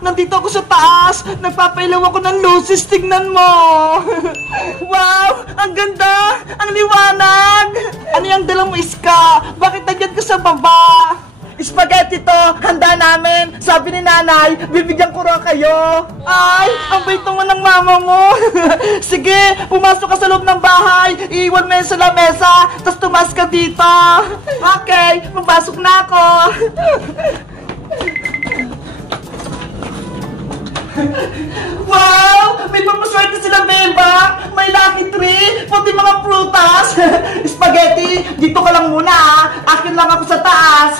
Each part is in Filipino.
Nandito ako sa taas. Nagpapailaw ako ng luces. Tignan mo. Wow! Ang ganda! Ang liwanag! Ano yung dala mo, Iska? Bakit nandiyan ka sa baba? Spaghetti to! Handa namin! Sabi ni nanay, bibigyan ko raw kayo! Ay! Ang bait naman ng mama mo! Sige! Pumasok ka sa loob ng bahay! Iiwan mo yan sa lamesa! Tapos tumas ka dito! Okay! Pumasok na ako! Wow! May pamaswerte sila, Beba! May lucky tree! Pati mga prutas! Spaghetti! Dito ka lang muna, ah! Akin lang ako sa taas!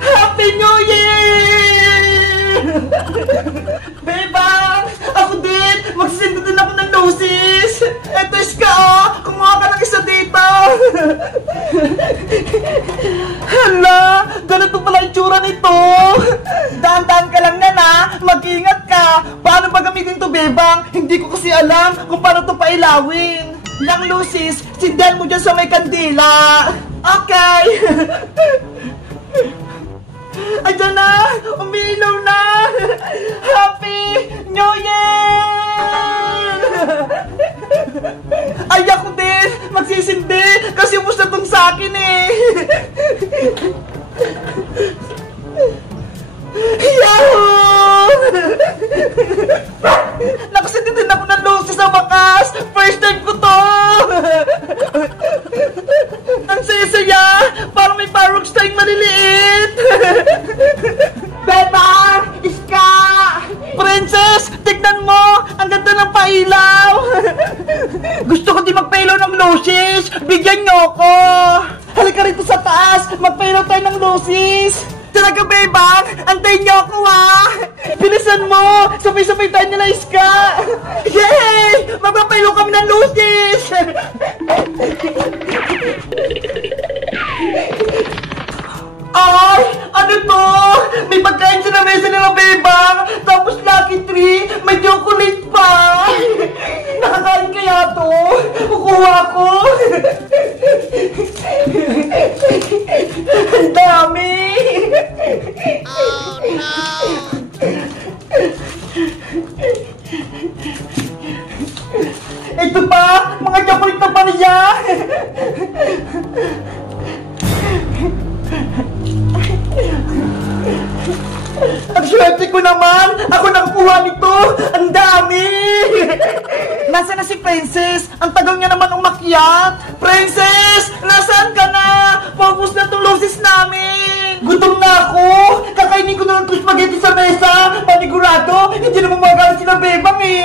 Happy New Year! Beba! Ako din! Magsisend din ako ng luces! Eto, Iska, oh! Kumuha ka ng isa dito! Hala! Ganito pala yung tsura nito! Dahan-dahan ka lang yan, ha! Mag-ingat ka! Paano ba gamitin to, Bebang? Hindi ko kasi alam kung paano to pailawin! Yang luces, sindan mo dyan sa may kandila! Okay! Ayan na! Umiilaw na! Happy New Year! Ay, ako din! Magsisindi! Kasi ubos na tong sa akin, eh! Yahoo! Nakasindi din ako ng luces sa wakas! First time ko to! Ang saya-saya! Parang may fireworks tayong maliliit! Beba! Iska! Princess! Tignan mo! Ang ganda ng pailaw! Gusto ko din magpailaw ng luces! Bigyan nyo ako! Halika rito sa taas! Magpailaw tayo ng luces! Talaga, Bebang! Antayin niyo ako, ha! Bilisan mo! Sabay-sabay tayo nila, Iska! Yay! Magpapailaw kami ng luces! Ay! Ano to? May pagkain sa mesa nila, Bebang! Tapos lucky tree! May chocolate pa! Nakakain kaya to? Kukuha ko! Ang dami! Oh, no! Ito pa! Mga chocolate na pa niya! Ang swerte ko naman! Ako nang kuha nito! Ang dami! Nasaan na si Princess? Ang tagal niya naman umakyat! Princess! Nasaan ka na? Paubos na itong luces namin! Gutom na ako! Kakainin ko na lang itong spaghetti sa mesa! Panigurado! Hindi naman magalit sila, Bebang, eh!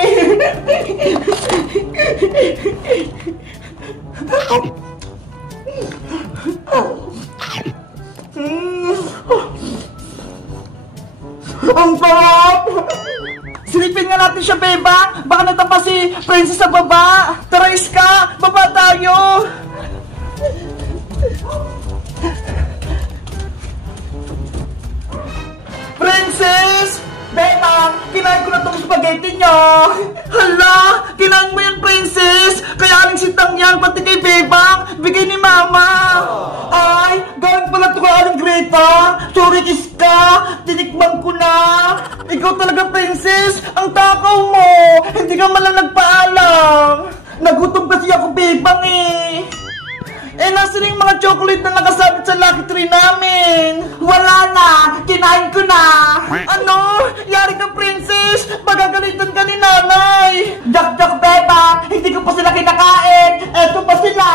Ang sarap! Silipin nga natin siya, Beba! Baka natapa si Princess sa baba! Tara, Iska! Baba tayo! Princess! Beba! Kinain ko na itong spaghetti niyo! Hala! Kinain mo yan, Princess! Kaya aling sitang yan, pati kay Bebang! Bigay ni Mama! Ay! Gawin pala ito kay Aling Greta! Sorry, Iska! Tinikman ko na! Ikaw talaga, Princess! Ang takaw mo! Hindi ka man lang nagpaalam! Nagutom kasi ako, Bebang, eh! Eh, nasan yung mga chocolate na nakasabit sa lucky tree namin? Wala na! Kinain ko na! Ano? Yari ka, Princess! Magagalitan ka ni nanay! Dak-dak, Beba! Hindi ko pa sila kinakain! Eto pa sila!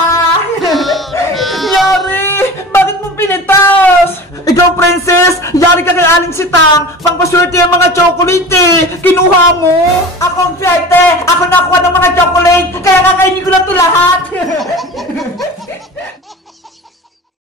Yari! Bakit mo pinitas? Ikaw, Princess! Yari ka kay Aling Sitang! Pangpaswerte ang mga chocolate, eh! Kinuha mo! Ako ang swerte! Ako nakuha ng mga chocolate! Kaya kakainin ko na ito lahat!